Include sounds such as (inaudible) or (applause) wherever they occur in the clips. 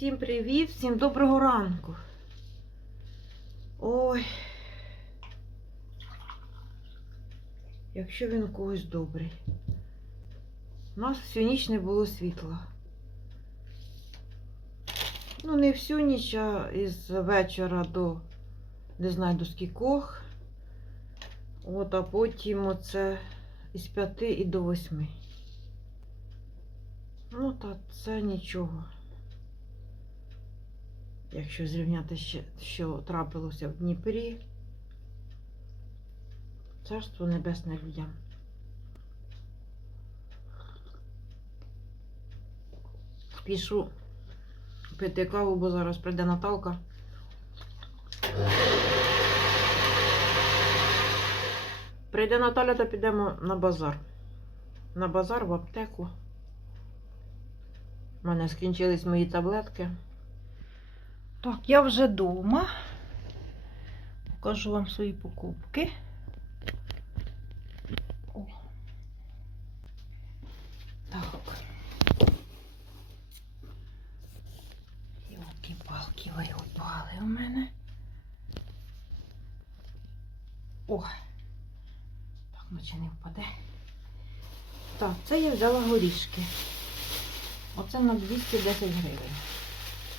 всім привіт, всім доброго ранку. Ой. Якщо він у когось добрий. У нас всю ніч не було світла. Ну, не всю ніч, а із вечора до не знаю до скількох. От, а потім оце із п'яти і до восьми. Ну, та це нічого. Якщо зрівняти що трапилося в Дніпрі, царство небесне людям. Пішу пити каву, бо зараз прийде Наталка. Прийде Наталя, то підемо на базар. На базар в аптеку. У мене скінчились мої таблетки. Так, я вже вдома. Покажу вам свої покупки. О. Так. Йолки-палки варювали у мене. О! Так, наче не впаде. Так, це я взяла горішки. Оце на 210 гривень.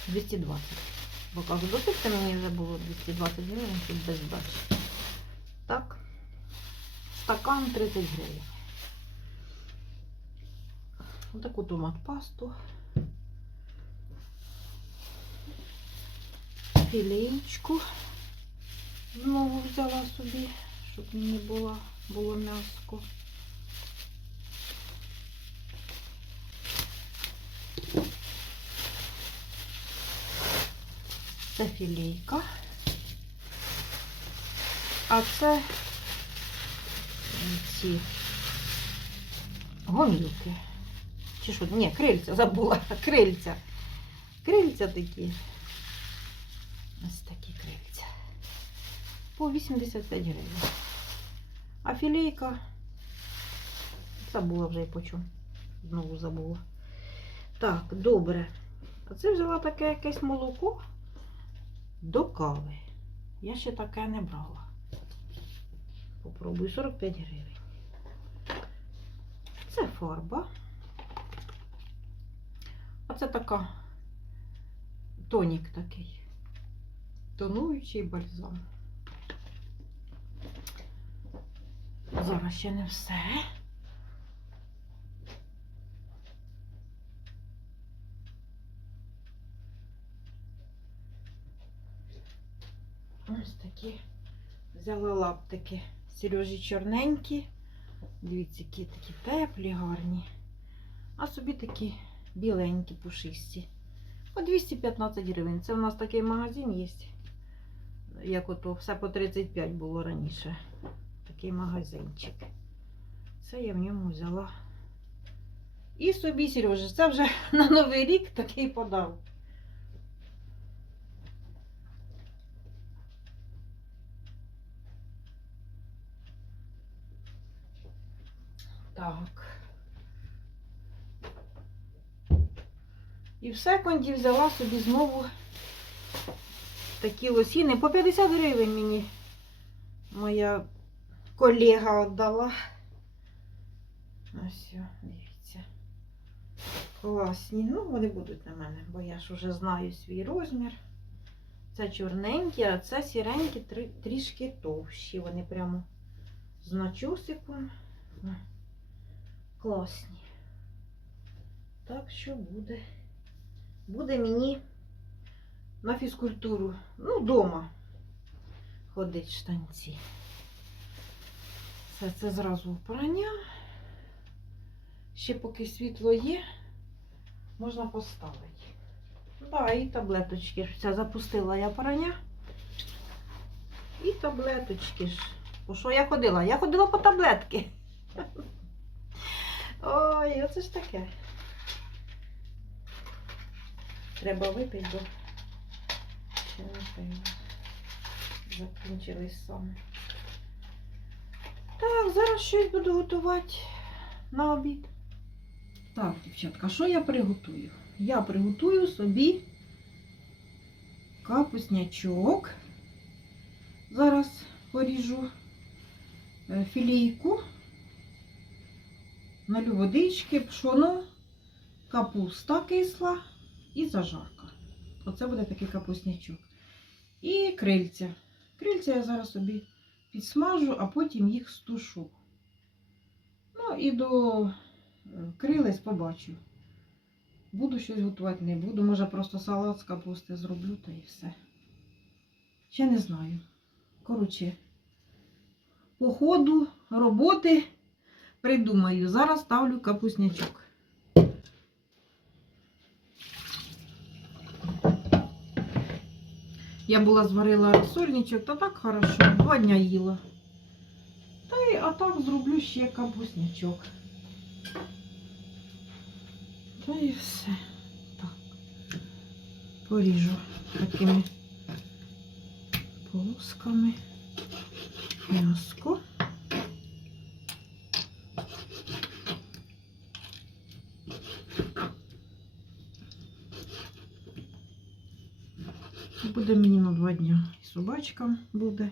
220. Бо кажу, досить мені вже було 220 гривень тут без здачі. Так. Стакан 30 гривень. Отаку томат пасту. Філеєчку. Знову взяла собі, щоб мені було, було м'яско. Це філейка. А це ці гомілки. Чи що? Ні, крильця забула. Крильця. Крильця такі. Ось такі крильця. По 85 гривень. А філейка забула вже і по. Знову забула. Так, добре. А це взяла таке якесь молоко до кави. Я ще таке не брала. Попробую 45 гривень. Це фарба. А це така тонік такий. Тонуючий бальзам. Зараз ще не все. Ось такі взяла лаптики. Сережі чорненькі. Дивіться, які такі теплі, гарні. А собі такі біленькі, пушисті. По 215 гривень. Це в нас такий магазин є. Як ото все по 35 було раніше. Такий магазинчик. Це я в ньому взяла. І собі, Сережа, це вже (laughs) на Новий рік такий подарунок. Так. І в секунді взяла собі знову такі лосіни. По 50 гривень мені моя колега віддала. Ось, дивіться. Класні. Ну, вони будуть на мене, бо я ж вже знаю свій розмір. Це чорненькі, а це сіренькі, трішки товщі. Вони прямо з начосиком. Класні. Так що буде. Буде мені на фізкультуру. Ну, вдома ходить штанці. Все це зразу в. Ще поки світло є, можна поставити. Да, і таблеточки. ж. Це запустила я прання. І таблеточки ж. По що я ходила? Я ходила по таблетки. Ой, оце ж таке. Треба випити, бо. Закінчились саме. Так, зараз щось буду готувати на обід. Так, дівчатка, що я приготую? Я приготую собі капуснячок. Зараз поріжу е, філійку, налю водички, пшоно, капуста кисла і зажарка. Оце буде такий капуснячок. І крильця. Крильця я зараз собі підсмажу, а потім їх стушу. Ну і до е, крилець побачу. Буду щось готувати, не буду. Може просто салат з капусти зроблю та і все. Ще не знаю. Коротше, по ходу роботи придумаю. Зараз ставлю капуснячок. Я була зварила сольничок, та так хорошо, два дня їла. Та й а так зроблю ще капуснячок. Та і все. Так. Поріжу такими полосками. М'яско. Собачкам буде.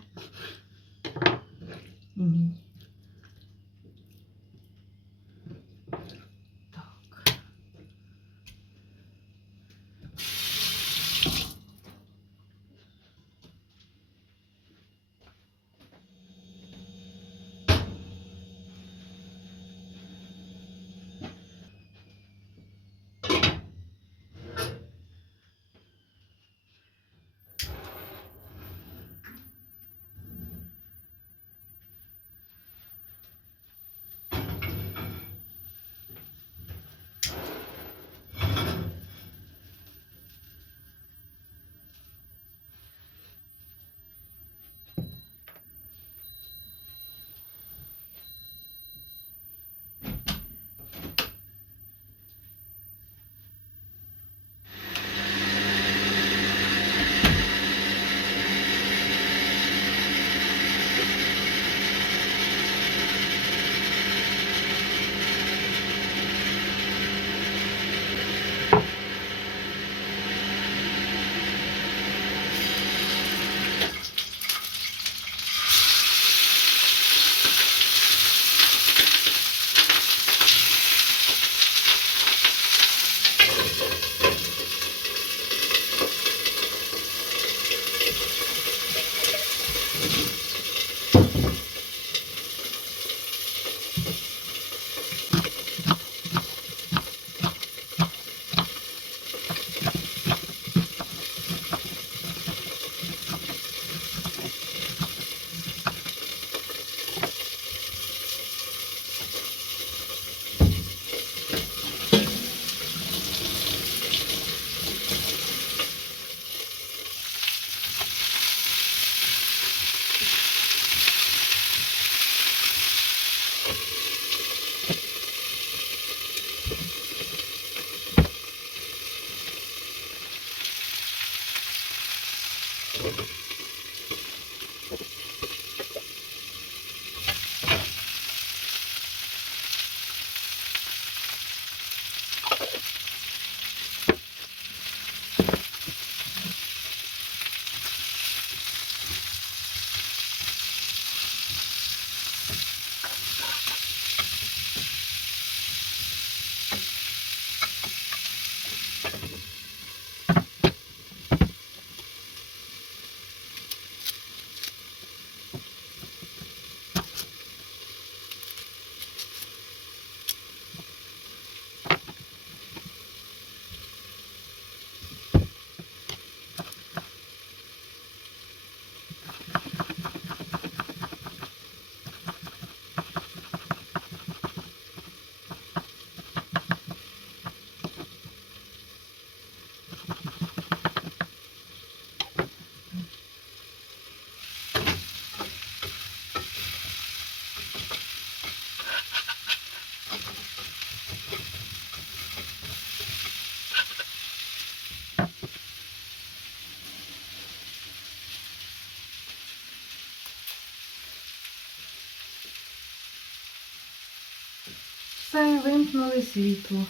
Все, вимкнули світло.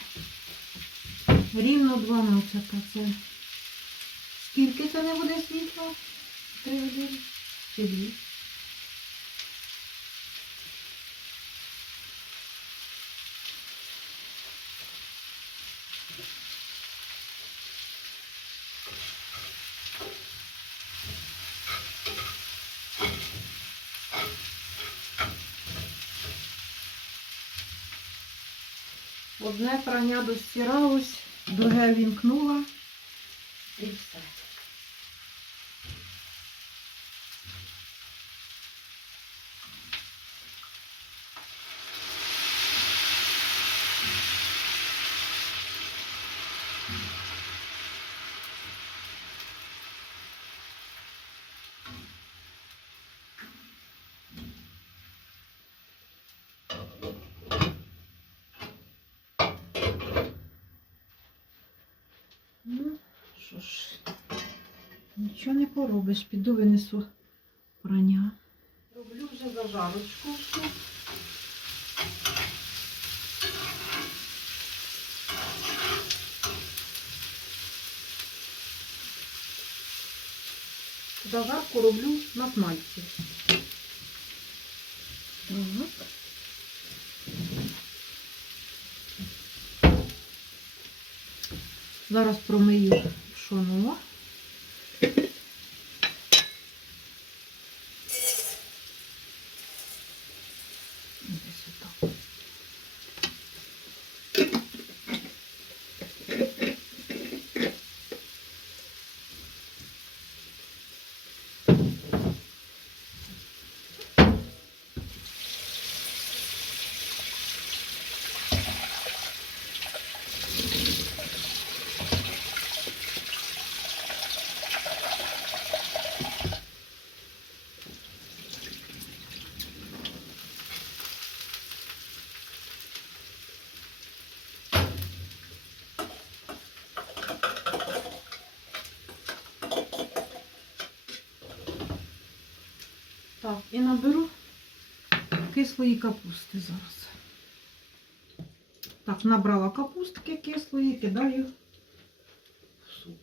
Рівно 12. Це скільки це не буде світла? Три години? Чи дві? Одне прання достиралось, друге вімкнула і все. Ну, що ж, нічого не поробиш, піду винесу прання. Роблю вже зажарочку. всю. Зажарку роблю на смальці. Так. Зараз промию пшоно. Так, і наберу кислої капусти зараз. Так, набрала капустки кислої, кидаю в суп.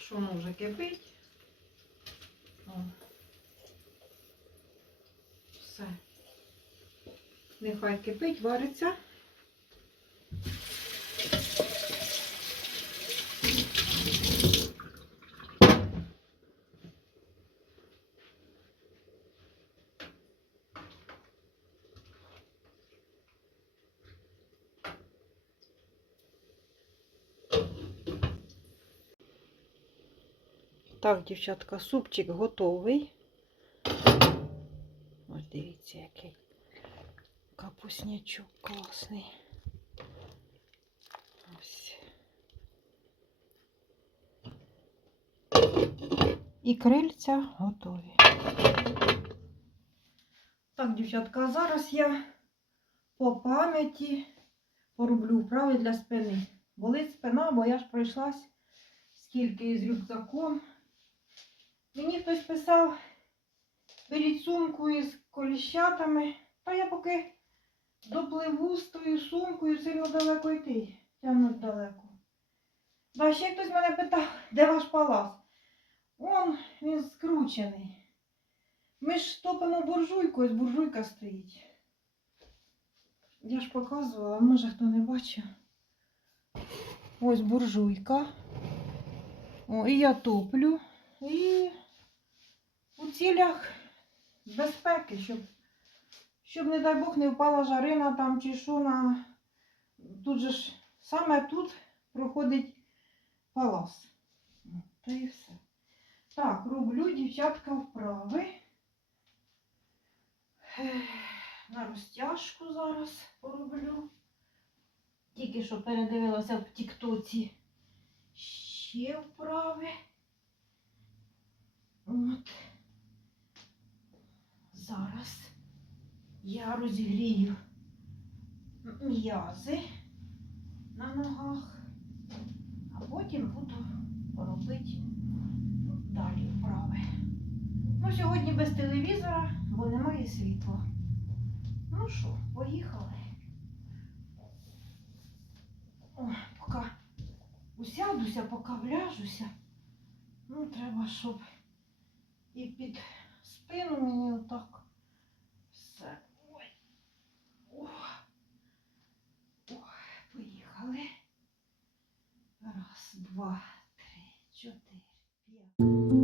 Що воно вже кипить? О. Все. Нехай кипить, вариться. Так, дівчатка, супчик готовий. Ось дивіться, який капуснячок класний. І крильця готові. Так, дівчатка, а зараз я по пам'яті пороблю вправи для спини. Болить спина, бо я ж пройшлась скільки з рюкзаком. Мені хтось писав, беріть сумку із коліщатами, та я поки допливу з тою сумкою, сильно далеко йти, тягнуть далеко. Да, ще хтось мене питав, де ваш палас? Он, він скручений. Ми ж топимо буржуйку, ось буржуйка стоїть. Я ж показувала, може хто не бачив. Ось буржуйка. О, і я топлю. І у цілях безпеки, щоб, щоб, не дай Бог, не впала жарина там чи що на. Тут же ж саме тут проходить палас. Та і все. Так, роблю дівчатка вправи. На розтяжку зараз пороблю. Тільки що передивилася в Тіктоці ще вправи. От. Зараз я розігрію м'язи на ногах, а потім буду робити далі вправи. Ну, сьогодні без телевізора, бо немає світла. Ну що, поїхали. О, поки усядуся, поки вляжуся. Ну, треба, щоб і під спину мені отак все. Ой. Ох. Ох, поїхали. Раз, два, три, чотири, п'ять.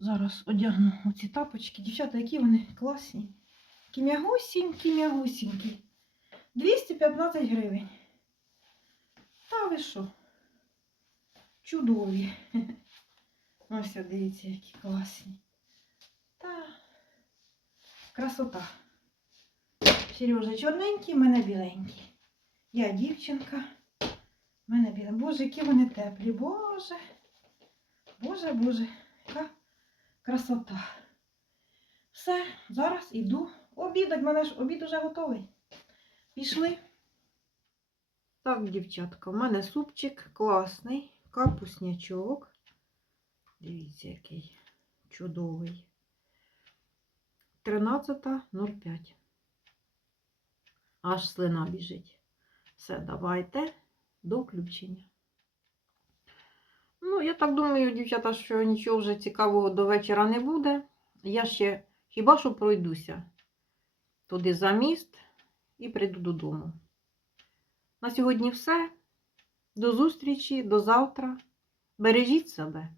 Зараз одягну оці тапочки. Дівчата, які вони класні. Які м'ягусінькі, м'ягусінькі. 215 гривень. Та ви що? Чудові. (laughs) Ось дивіться, які класні. Та красота. Сережа чорненький, мене біленький. Я дівчинка. в мене біле. Боже, які вони теплі. Боже. Боже, Боже, яка красота. Все, зараз іду обідать. Мене ж обід уже готовий. Пішли. Так, дівчатка, в мене супчик класний, капуснячок. Дивіться, який чудовий. 13.05. Аж слина біжить. Все, давайте до включення. Ну, я так думаю, дівчата, що нічого вже цікавого до вечора не буде. Я ще хіба що пройдуся туди за міст і прийду додому. На сьогодні все. До зустрічі, до завтра. Бережіть себе.